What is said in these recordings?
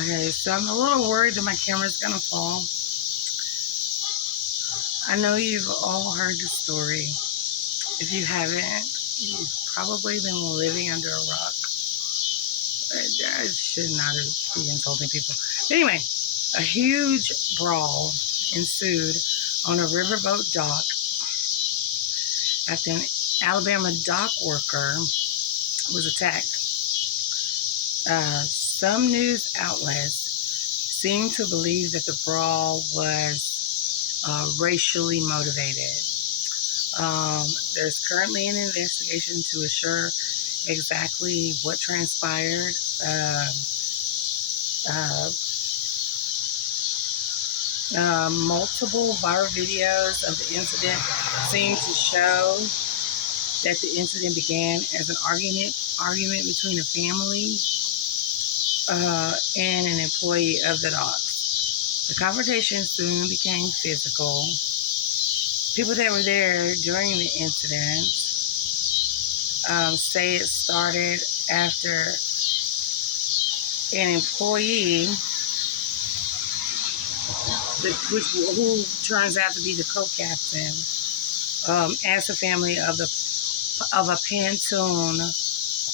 Okay, so I'm a little worried that my camera's gonna fall. I know you've all heard the story. If you haven't, you've probably been living under a rock. I should not be insulting people. Anyway, a huge brawl ensued on a riverboat dock after an Alabama dock worker was attacked. Some news outlets seem to believe that the brawl was racially motivated. There's currently an investigation to assure exactly what transpired. Uh, Multiple viral videos of the incident seem to show that the incident began as an argument between a family and an employee of the docks. The confrontation soon became physical. People that were there during the incident say it started after an employee, who turns out to be the co-captain, asked the family of a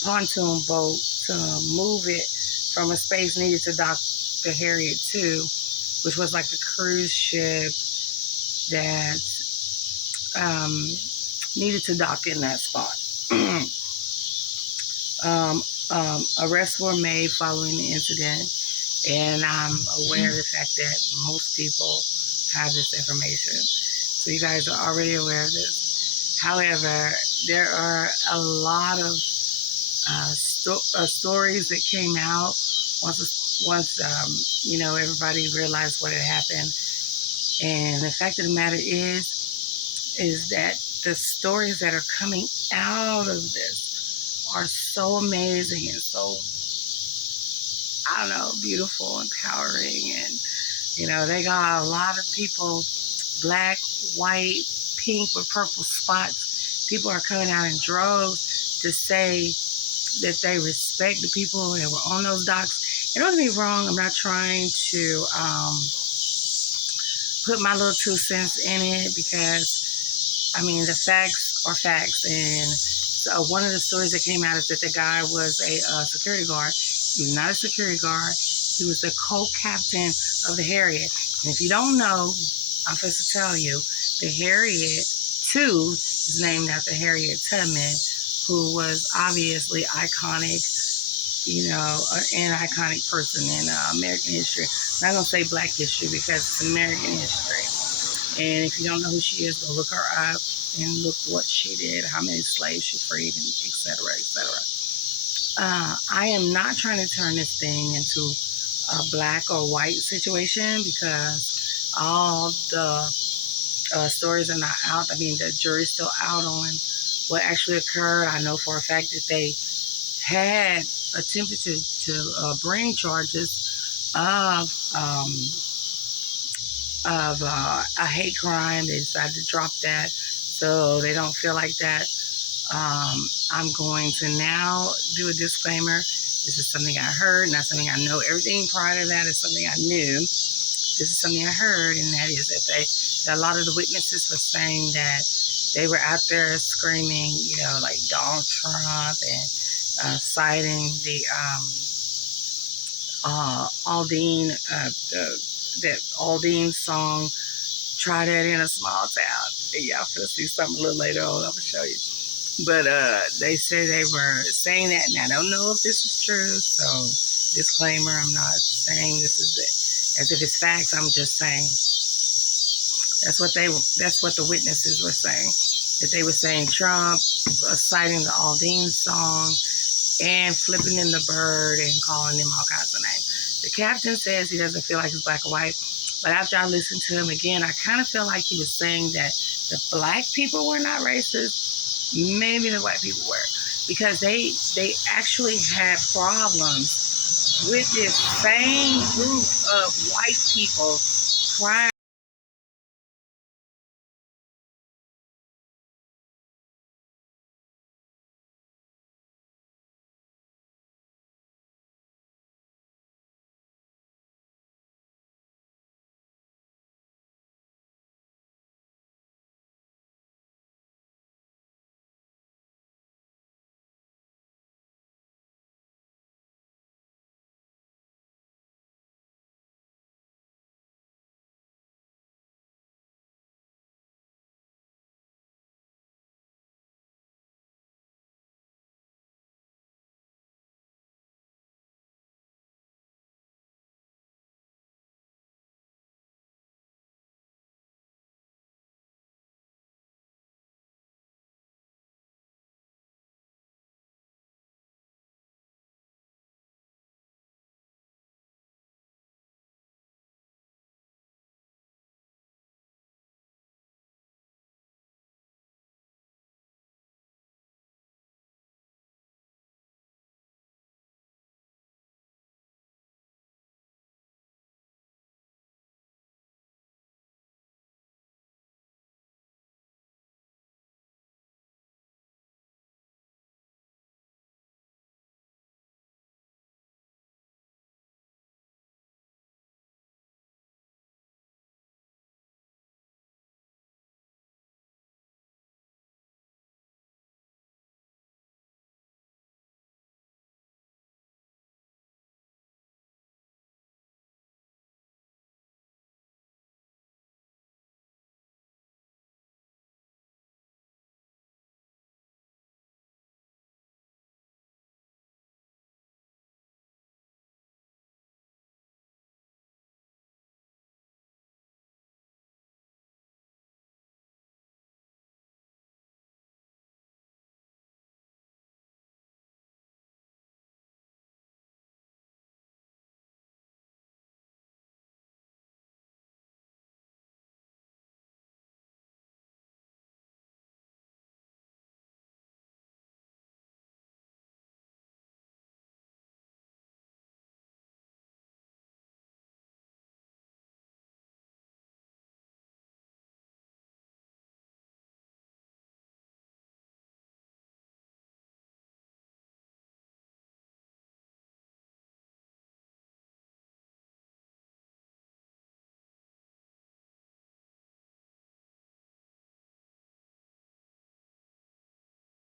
pontoon boat to move it from a space needed to dock the Harriet II, which was like a cruise ship that needed to dock in that spot. Arrests were made following the incident, and I'm aware of the fact that most people have this information. So you guys are already aware of this. However, there are a lot of stories that came out once everybody realized what had happened. And the fact of the matter is that the stories that are coming out of this are so amazing and so, I don't know, beautiful, empowering. And, they got a lot of people, black, white, pink with purple spots. People are coming out in droves to say that they respect the people that were on those docks. And don't get me wrong, I'm not trying to put my little 2 cents in it, because, the facts are facts. And so one of the stories that came out is that the guy was a security guard. He was not a security guard. He was the co-captain of the Harriet. And if you don't know, I'm supposed to tell you, the Harriet II is named after Harriet Tubman, who was obviously iconic, an iconic person in American history. I'm not going to say black history because it's American history. And if you don't know who she is, go look her up and look what she did, how many slaves she freed, and et cetera, et cetera. I am not trying to turn this thing into a black or white situation, because all the stories are not out. The jury's still out on what actually occurred. I know for a fact that they had attempted to bring charges of a hate crime. They decided to drop that, so they don't feel like that. I'm going to now do a disclaimer. This is something I heard, not something I know. Everything prior to that is something I knew. This is something I heard, and that is that a lot of the witnesses were saying that they were out there screaming, like Donald Trump, and citing the Aldine, that Aldine song, "Try That in a Small Town." Y'all gonna see something a little later on. I'm gonna show you. But they said they were saying that, and I don't know if this is true. So, disclaimer: I'm not saying this is it as if it's facts. I'm just saying that's what the witnesses were saying. That they were saying Trump, citing the Aldine song, and flipping in the bird and calling them all kinds of names. The captain says he doesn't feel like it's black or white, but after I listened to him again, I kind of feel like he was saying that the black people were not racist. Maybe the white people were, because they actually had problems with this same group of white people prior